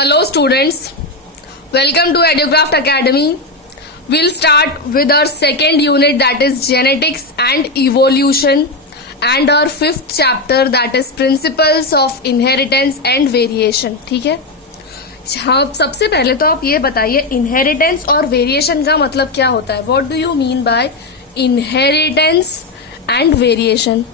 Hello students, welcome to EduCraft Academy. We'll start with our second unit, that is genetics and evolution, and our fifth chapter, that is principles of inheritance and variation. ठीक है, हाँ, सबसे पहले तो आप ये बताइए inheritance और वेरिएशन का मतलब क्या होता है. What do you mean by inheritance and variation.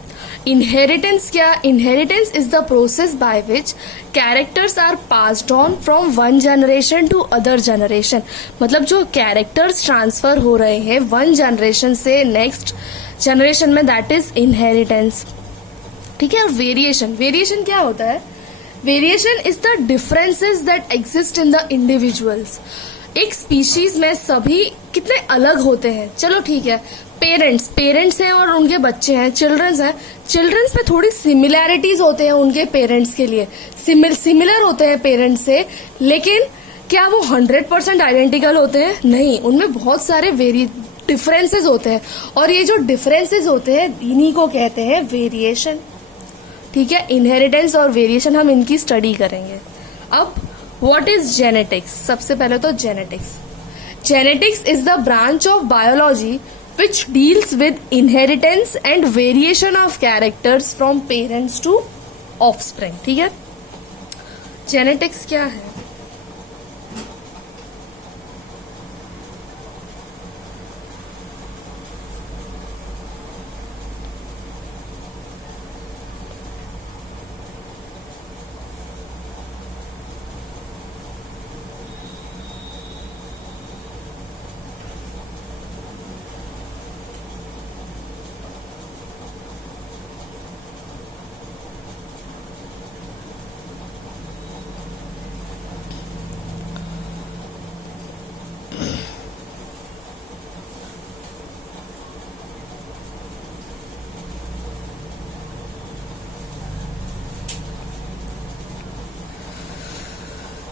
Inheritance क्या? Inheritance is the process by which characters are passed on from one generation to other generation. मतलब जो कैरेक्टर्स ट्रांसफर हो रहे हैं वन जनरेशन से नेक्स्ट जनरेशन में, that is inheritance. ठीक है. वेरिएशन, वेरिएशन क्या होता है? Variation is the differences that exist in the individuals. एक स्पीशीज में सभी कितने अलग होते हैं. चलो ठीक है, पेरेंट्स हैं और उनके बच्चे हैं, चिल्ड्रंस हैं. चिल्ड्रंस में थोड़ी सिमिलैरिटीज होते हैं उनके पेरेंट्स के लिए, सिमिलर होते हैं पेरेंट्स से, लेकिन क्या वो 100% आइडेंटिकल होते हैं? नहीं, उनमें बहुत सारे डिफरेंसेस होते हैं, और ये जो डिफरेंसेस होते हैं इन्हीं को कहते हैं वेरिएशन. ठीक है. इनहेरिटेंस और वेरिएशन हम इनकी स्टडी करेंगे. अब व्हाट इज जेनेटिक्स? सबसे पहले तो genetics is the branch of biology which deals with inheritance and variation of characters from parents to offspring. ठीक है. जेनेटिक्स क्या है?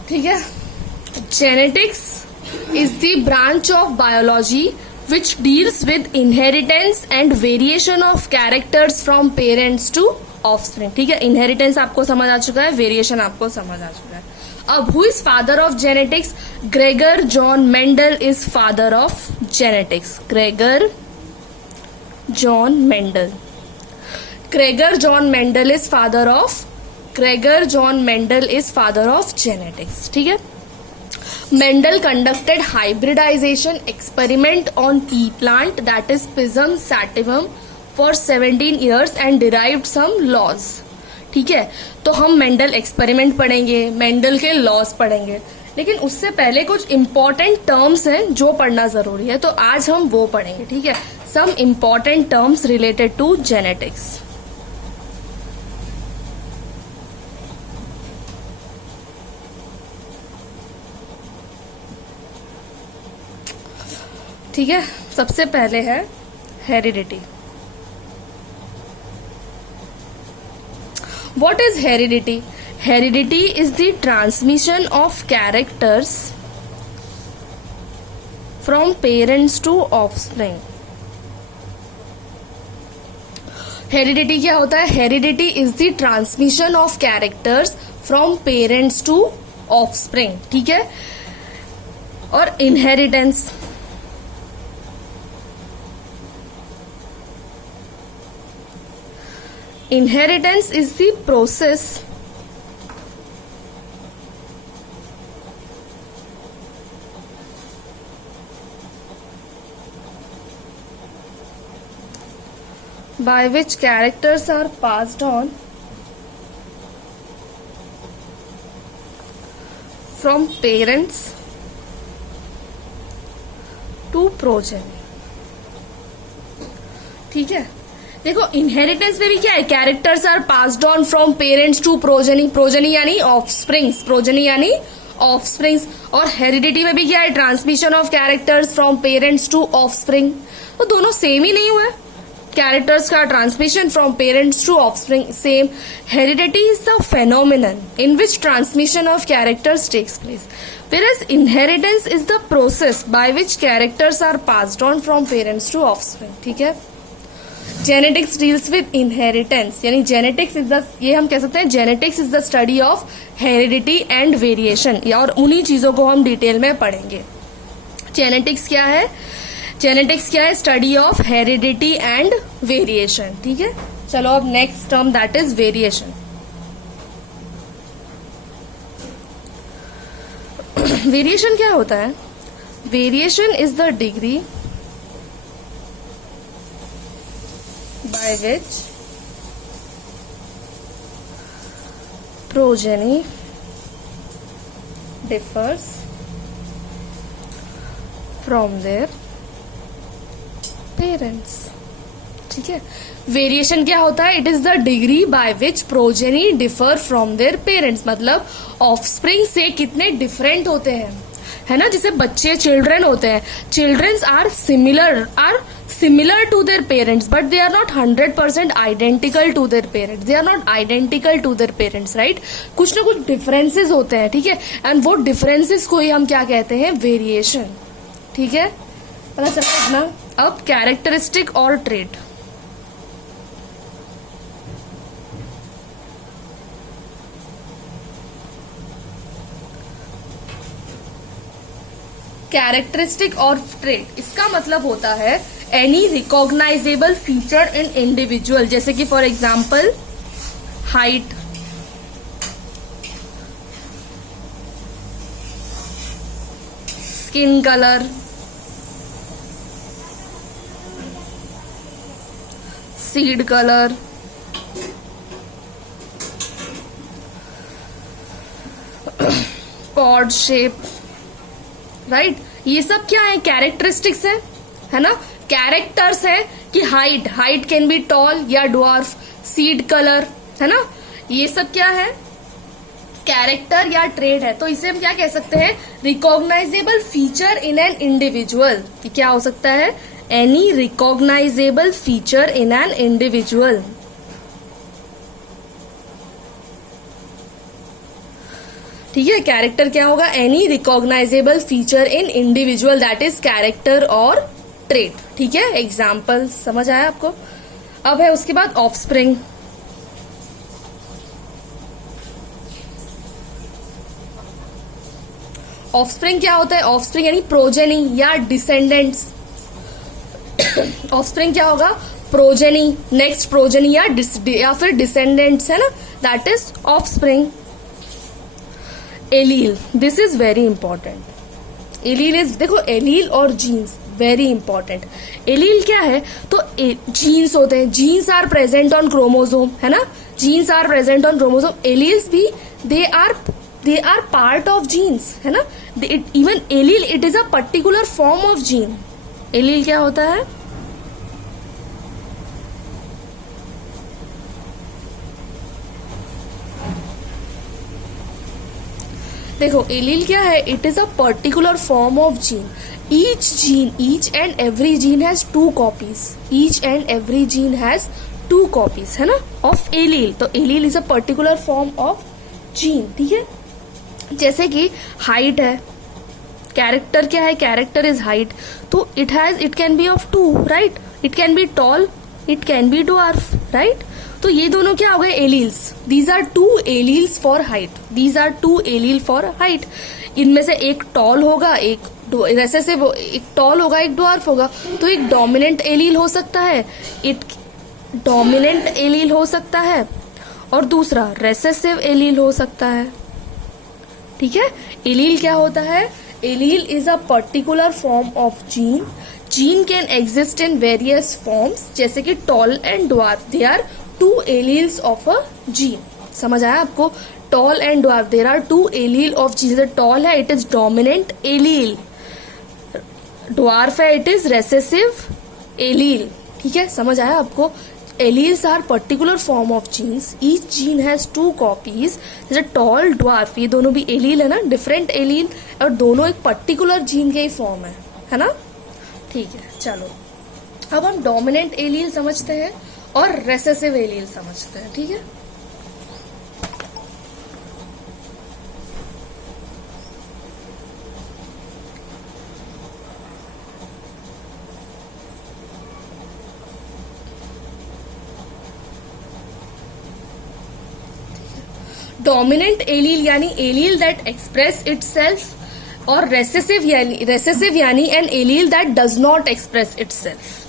ठीक है. Genetics is the branch of biology which deals with inheritance and variation of characters from parents to offspring. ठीक है. Inheritance आपको समझ आ चुका है, वेरिएशन आपको समझ आ चुका है. अब who is father of genetics? Gregor John Mendel is father of genetics. Gregor John Mendel is father of genetics. ठीक है. Mendel conducted hybridization experiment on pea plant, that is Pisum sativum, for 17 years and derived some laws. ठीक है. तो हम Mendel experiment पढ़ेंगे, Mendel के laws पढ़ेंगे, लेकिन उससे पहले कुछ इंपॉर्टेंट टर्म्स हैं जो पढ़ना जरूरी है, तो आज हम वो पढ़ेंगे. ठीक है. Some important terms related to genetics. ठीक है. सबसे पहले है heredity. What is heredity? Heredity is the transmission of characters from parents to offspring. Heredity क्या होता है? Heredity is the transmission of characters from parents to offspring. ठीक है. और inheritance, inheritance is the process by which characters are passed on from parents to progeny. ठीक है. देखो, inheritance में भी क्या है? Characters are passed on from parents to progeny. Progeny यानी ऑफस्प्रिंग्स, और हेरिडिटी में भी क्या है? Transmission of characters from parents to offspring. तो दोनों सेम ही नहीं हुए. कैरेक्टर्स का transmission from parents to offspring same. Heredity is the phenomenon in which transmission of characters takes place, whereas inheritance is the process by which characters are passed on from parents to offspring. ठीक है. Genetics deals with inheritance, यानी genetics is the, ये हम कह सकते हैं genetics is the study of heredity and variation, और उन्हीं चीजों को हम डिटेल में पढ़ेंगे। जेनेटिक्स क्या है? जेनेटिक्स क्या है? Study of heredity and variation. ठीक है, चलो अब next term that is variation. Variation क्या होता है? Variation is the degree by which progeny differs from their parents। ठीक है, वेरिएशन क्या होता है? It is the degree by which progeny differ from their parents, मतलब ऑफस्प्रिंग से कितने डिफरेंट होते हैं, है ना। जैसे बच्चे, चिल्ड्रन होते हैं, childrens are similar to their parents but they are not 100% identical to their parents, they are not identical to their parents, right. कुछ ना कुछ डिफरेंसेस होते हैं, ठीक है, एंड वो डिफरेंसेस को ही हम क्या कहते हैं? वेरिएशन। ठीक है, पता चला इतना। अब कैरेक्टरिस्टिक और ट्रेट। कैरेक्टरिस्टिक और ट्रेट, इसका मतलब होता है any recognisable feature in individual, जैसे कि for example height, skin colour, seed colour, pod shape, right. ये सब क्या है? कैरेक्टरिस्टिक्स है ना, कैरेक्टर्स है कि हाइट कैन बी टॉल या ड्वार्फ, सीड कलर, है ना, ये सब क्या है? कैरेक्टर या ट्रेड है। तो इसे हम क्या कह सकते हैं? Recognisable feature in an individual. क्या हो सकता है? Any recognisable feature in an individual. ठीक है, कैरेक्टर क्या होगा? Any recognisable feature in individual, that is character और ट्रेट। ठीक है, एग्जाम्पल समझ आया आपको। अब है उसके बाद ऑफस्प्रिंग। ऑफस्प्रिंग क्या होता है? ऑफस्प्रिंग यानी प्रोजेनी या डिसेंडेंट्स। ऑफस्प्रिंग क्या होगा? प्रोजेनी, नेक्स्ट प्रोजेनी या फिर डिसेंडेंट्स, है ना, that is offspring. Allele, this is very important. Allele is, देखो, एलील और जीन्स वेरी इंपॉर्टेंट। एलील क्या है? तो जीन्स होते हैं, genes are present on chromosome, है ना, genes are present on chromosome. Alleles भी they are part of genes, है ना। Even allele it is a particular form of gene. Allele क्या होता है? देखो, एलील क्या है? It is a particular form of gene. Each and every gene has 2 copies, each and every gene has 2 copies, है ना, ऑफ एलील। तो allele is a particular form of gene. ठीक है, जैसे कि हाइट है, कैरेक्टर क्या है? कैरेक्टर इज हाइट, तो it can be of 2, right. It can be tall, it can be dwarf, right. तो ये दोनों क्या हो गए? Alleles. These are 2 alleles for height, these are 2 allele for height. इनमें से एक टॉल होगा, एक टॉल होगा, एक ड्वार्फ होगा। तो एक डोमिनेंट एलील हो सकता है, डोमिनेंट एलील हो सकता है, और दूसरा रेसेसिव एलील हो सकता है। ठीक है, एलील क्या होता है? Allele is a particular form of gene. Gene can exist in various forms, जैसे कि tall and dwarf, they are 2 alleles of a gene. समझ आया आपको? Tall and dwarf, there are 2 allele of gene. जैसे tall है, it is dominant allele, dwarf है, it is recessive allele. ठीक है, समझ आया आपको? Alleles are particular form of genes, each gene has 2 copies. जैसे टॉल, ड्वार्फ, ये दोनों भी एलील है ना, डिफरेंट एलील, और दोनों एक पर्टिकुलर जीन के ही फॉर्म है ना। ठीक है, चलो अब हम डोमिनेंट एलील समझते हैं और रेसेसिव एलील समझते हैं। ठीक है, डोमिनेंट एलील यानी एलील दैट एक्सप्रेस इटसेल्फ, और रेसेसिव यानी an allele that does not express itself.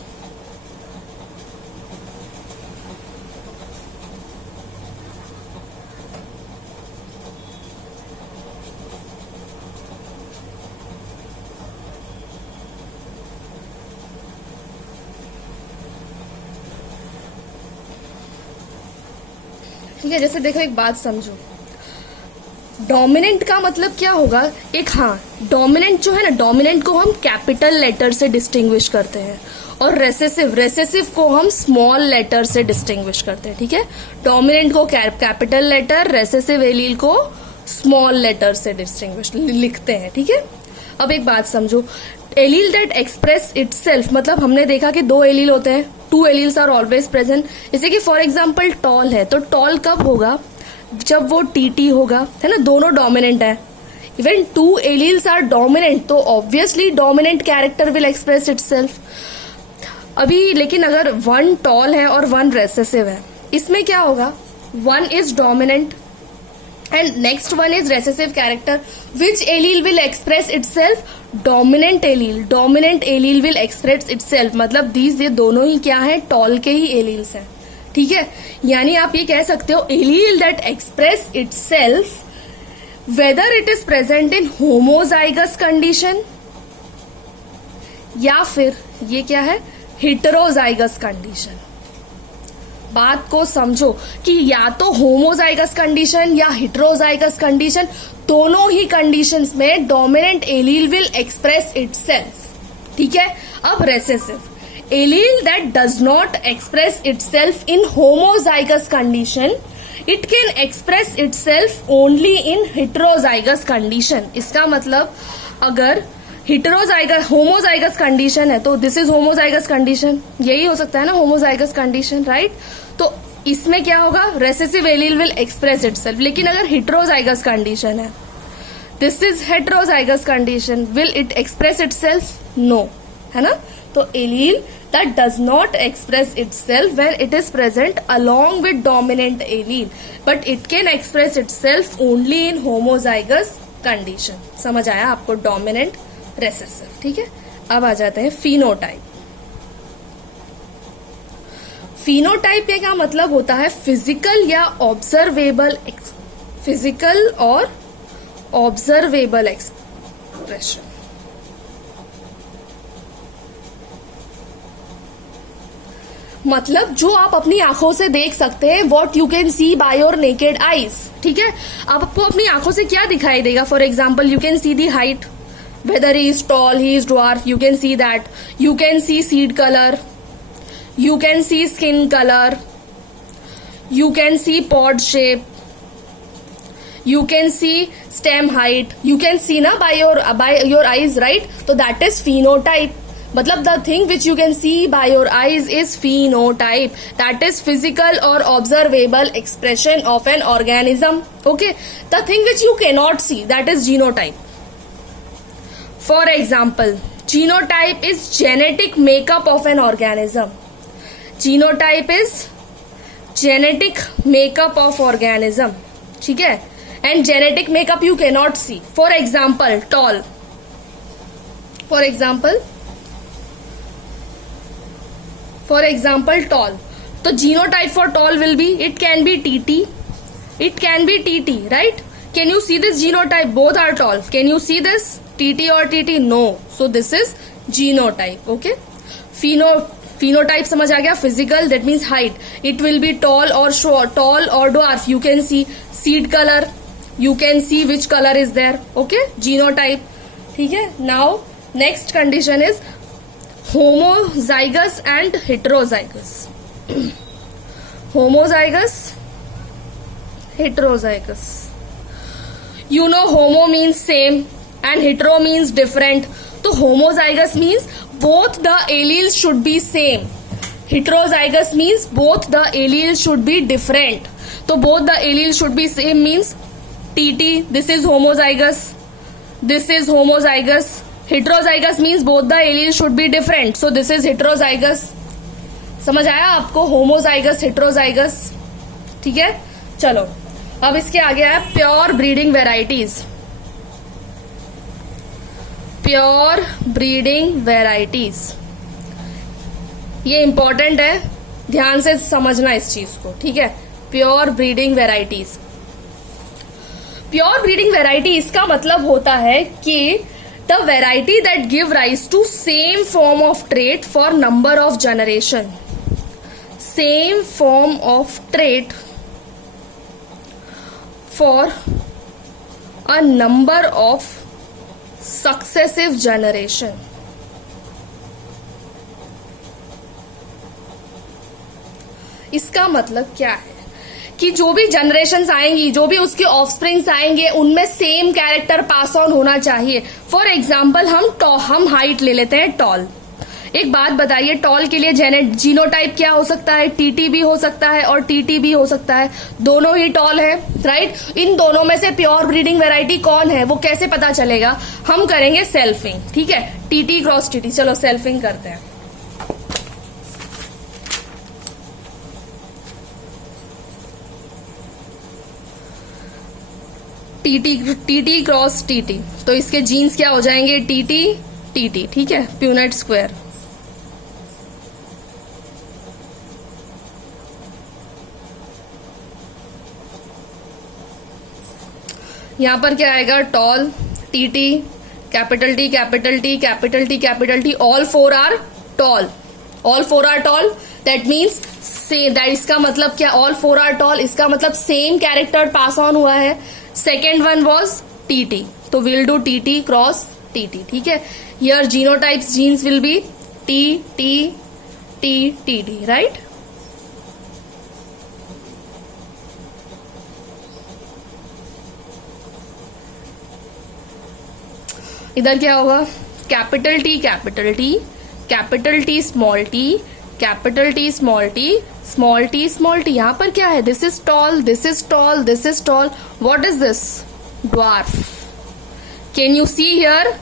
ठीक है, जैसे देखो एक बात समझो, डोमिनेंट का मतलब क्या होगा, एक हाँ डोमिनेंट जो है ना, डोमिनेंट को हम कैपिटल लेटर से डिस्टिंग्विश करते हैं, और रेसेसिव को हम स्मॉल लेटर से डिस्टिंग्विश करते हैं. ठीक है, डोमिनेंट को कैपिटल लेटर, रेसेसिव एलील को स्मॉल लेटर से डिस्टिंग्विश लिखते हैं. ठीक है, अब एक बात समझो, एलील दैट एक्सप्रेस इटसेल्फ मतलब हमने देखा कि दो एलील होते हैं, two alleles are always present. जैसे कि फॉर एग्जांपल टॉल है, तो टॉल कब होगा, जब वो टीटी होगा, है ना, दोनों डोमिनेंट है. Even two alleles are dominant, तो obviously dominant character will express itself. अभी लेकिन अगर वन टॉल है और वन रेसेसिव है, इसमें क्या होगा, one is dominant and next one is recessive character. Which allele will express itself? Dominant allele will express itself. मतलब these ये दोनों ही क्या है, टॉल के ही एलील्स हैं. ठीक है, यानी आप ये कह सकते हो allele that express itself whether it is present in homozygous condition या फिर ये क्या है, heterozygous condition. बात को समझो कि या तो होमोजाइगस कंडीशन या हेटेरोजाइगस कंडीशन, दोनों ही कंडीशंस में dominant allele will express itself. ठीक है, अब recessive allele that does not express itself in homozygous condition, it can express itself only in heterozygous condition. इसका मतलब अगर होमोजाइगस कंडीशन है तो दिस इज होमोजाइगस कंडीशन, यही हो सकता है ना होमोजाइगस कंडीशन, राइट. तो इसमें क्या होगा, recessive allele will express itself. लेकिन अगर हेटेरोजाइगस कंडीशन है, this is heterozygous condition, will it express itself? No, है ना. तो allele that does not express itself when it is present along with dominant allele, but it can express itself only in homozygous condition. समझ आया आपको, dominant recessive. ठीक है, अब आ जाते हैं फिनोटाइप. फिनोटाइप का मतलब होता है फिजिकल या ऑब्जर्वेबल, फिजिकल और ऑब्जर्वेबल एक्सप्रेशन. मतलब जो आप अपनी आंखों से देख सकते हैं, what you can see by your naked eyes. ठीक है, आपको अपनी आंखों से क्या दिखाई देगा, for example you can see the height, whether he is tall, he is dwarf, you can see that. You can see seed color, you can see skin color, you can see pod shape, you can see stem height, you can see na by your eyes, right? So that is phenotype. मतलब the thing which you can see by your eyes is phenotype. That is physical or observable expression of an organism. Okay, the thing which you cannot see, that is genotype. For example, genotype is genetic makeup of an organism. Genotype is genetic makeup of organism. ठीक है, and genetic makeup you cannot see. For example, tall. For example, tall. तो genotype for tall will be, it can be TT. It can be TT, right? Can you see this genotype? Both are tall. Can you see this? TT or TT? No. So this is genotype. Okay. Phenotype समझ आ गया, physical, that means height. It will be tall or short, tall or dwarf. You can see seed color. You can see which color is there. Okay. Genotype. ठीक है. Now next condition is homozygous and heterozygous. Homozygous, heterozygous. You know, homo means same and hetero means different. So homozygous means both the alleles should be same. Heterozygous means both the alleles should be different. So both the alleles should be same means TT. This is homozygous. This is homozygous. Heterozygous means both the alleles should be different. So this is heterozygous. समझ आया आपको, homozygous, heterozygous. ठीक है, चलो अब इसके आगे है pure breeding varieties. Pure breeding varieties, ये इंपॉर्टेंट है, ध्यान से समझना इस चीज को, ठीक है। Pure breeding varieties, pure breeding variety इसका मतलब होता है कि the variety that give rise to same form of trait for number of generation. Same form of trait for a number of successive generation. इसका मतलब क्या है कि जो भी जनरेशन्स आएंगी, जो भी उसके ऑफस्प्रिंग्स आएंगे, उनमें सेम कैरेक्टर पास ऑन होना चाहिए। फॉर एग्जाम्पल हम हाइट ले लेते हैं, टॉल। एक बात बताइए, टॉल के लिए जीनोटाइप क्या हो सकता है? टीटी भी हो सकता है और टीटी भी हो सकता है, दोनों ही टॉल है, राइट। इन दोनों में से प्योर ब्रीडिंग वेराइटी कौन है वो कैसे पता चलेगा? हम करेंगे सेल्फिंग, ठीक है, टीटी क्रॉस टीटी। चलो सेल्फिंग करते हैं। टीटी क्रॉस टीटी, तो इसके जीन्स क्या हो जाएंगे? टीटी टीटी, ठीक है, प्यूनेट स्क्वायर। यहां पर क्या आएगा? Tall, T T, capital T capital T capital T capital T, all four are tall, all four are tall. That means same, that इसका मतलब क्या? ऑल फोर आर टॉल, इसका मतलब सेम कैरेक्टर पास ऑन हुआ है। सेकेंड वन वॉज टीटी, तो will do T T cross T T, ठीक है। Here genotypes genes will be T T T T T, right. इधर क्या होगा? Capital T capital T capital T small T capital T small T small T small T. यहां पर क्या है? This is tall, this is tall, this is tall. What is this? Dwarf. Can you see here?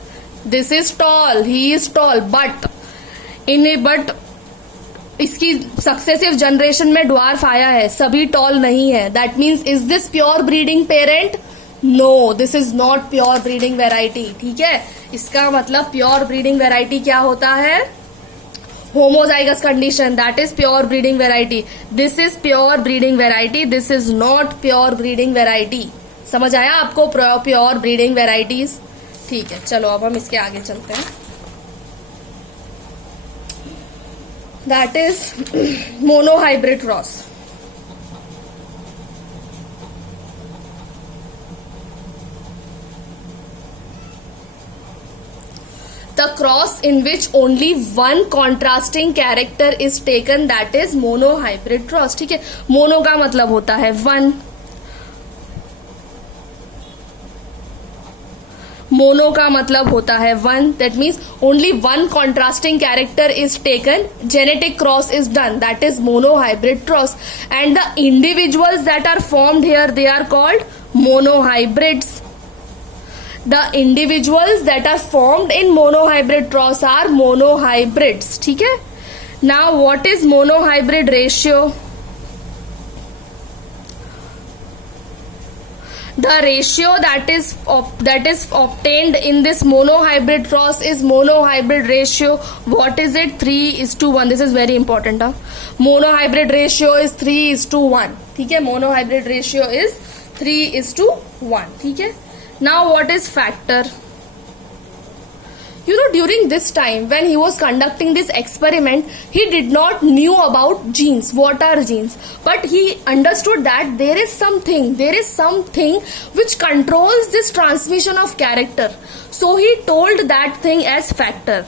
This is toll, he is tall, but इसकी successive generation में dwarf आया है, सभी tall नहीं है। That means is this pure breeding parent? No, this is not pure breeding variety, ठीक है। इसका मतलब प्योर ब्रीडिंग वेराइटी क्या होता है? Homozygous condition, that is pure breeding variety. This is pure breeding variety, this is not pure breeding variety. समझ आया आपको प्योर ब्रीडिंग वेराइटीज? ठीक है, चलो अब हम इसके आगे चलते हैं। That is monohybrid cross. The cross in which only one contrasting character is taken, that is monohybrid cross, ठीक है। मोनो का मतलब होता है वन, मोनो का मतलब होता है one, that means only one contrasting character is taken, genetic cross is done, that is monohybrid cross. And the individuals that are formed here, they are called monohybrids. The individuals that are formed in monohybrid cross are monohybrids, ठीक है। Now what is monohybrid ratio? The ratio that is obtained in this monohybrid cross is monohybrid ratio. What is it? 3:1. This is very important. Monohybrid ratio is 3:1, ठीक है। monohybrid ratio is 3:1, ठीक है। Now what is factor? You know, during this time when he was conducting this experiment, he did not knew about genes. What are genes? But he understood that there is something which controls this transmission of character. So he told that thing as factor.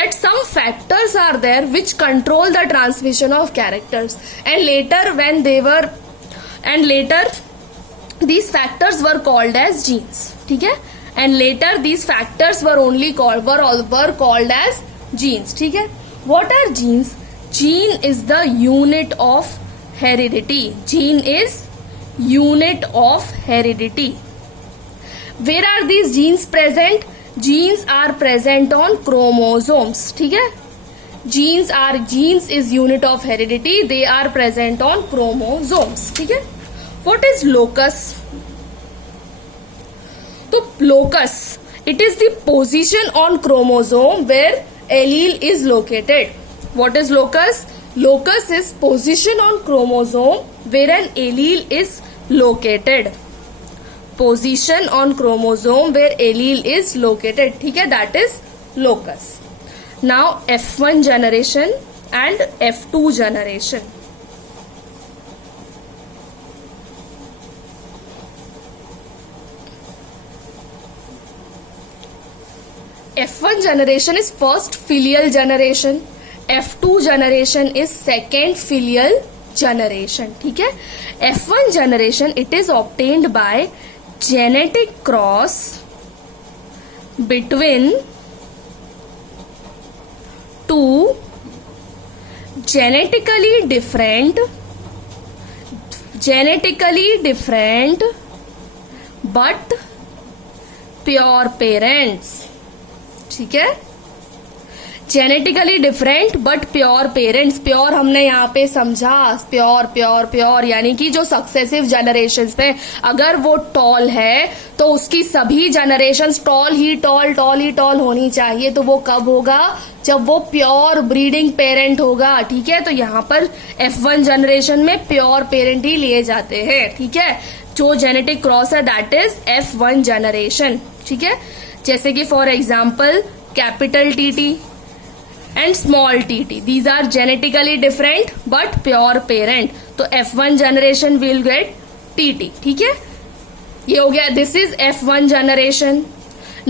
That some factors are there which control the transmission of characters. And later these factors were called as genes, ठीक है। and later these factors were called as genes, ठीक है। what are genes? gene is the unit of heredity. Gene is unit of heredity. where are these genes present? Genes are present on chromosomes, ठीक है। genes is unit of heredity, they are present on chromosomes, ठीक है। What is locus? तो locus, it is the position on chromosome where allele is located. What is locus? Locus is position on chromosome where an allele is located. Position on chromosome where allele is located. ठीक है, that is locus. Now F1 generation and F2 generation. F1 generation is first filial generation. F2 generation is second filial generation. ठीक है. F1 generation, it is obtained by genetic cross between two genetically different but pure parents. ठीक है. Genetically different but pure parents. Pure हमने यहाँ पे समझा, pure pure pure यानी कि जो सक्सेसिव जनरेशंस पे अगर वो टॉल है तो उसकी सभी जनरेशंस टॉल ही टॉल होनी चाहिए. तो वो कब होगा? जब वो प्योर ब्रीडिंग पेरेंट होगा. ठीक है. तो यहाँ पर F1 जनरेशन में प्योर पेरेंट ही लिए जाते हैं. ठीक है. जो जेनेटिक क्रॉस है दैट इज F1 जनरेशन. ठीक है. जैसे कि for example capital TT and small tt, these are genetically different but pure parent. तो F1 generation will get tt. ठीक है. ये हो गया, this is F1 generation.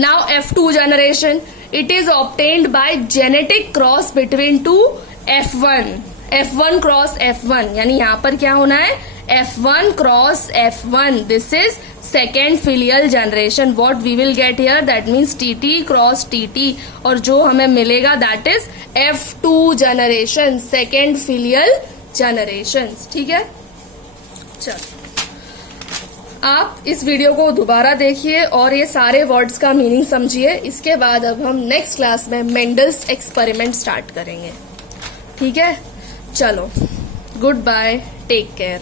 Now F2 generation, it is obtained by genetic cross between two F1 cross F1. यानी यहाँ पर क्या होना है? F1 cross F1. This is second filial generation. What we will get here, that means TT cross TT. और जो हमें मिलेगा that is F2 generation, second filial generations. ठीक है. चलो, आप इस वीडियो को दोबारा देखिए और ये सारे वर्ड्स का मीनिंग समझिए. इसके बाद अब हम नेक्स्ट क्लास में मेंडल्स एक्सपेरिमेंट स्टार्ट करेंगे. ठीक है. चलो, गुड बाय, टेक केयर.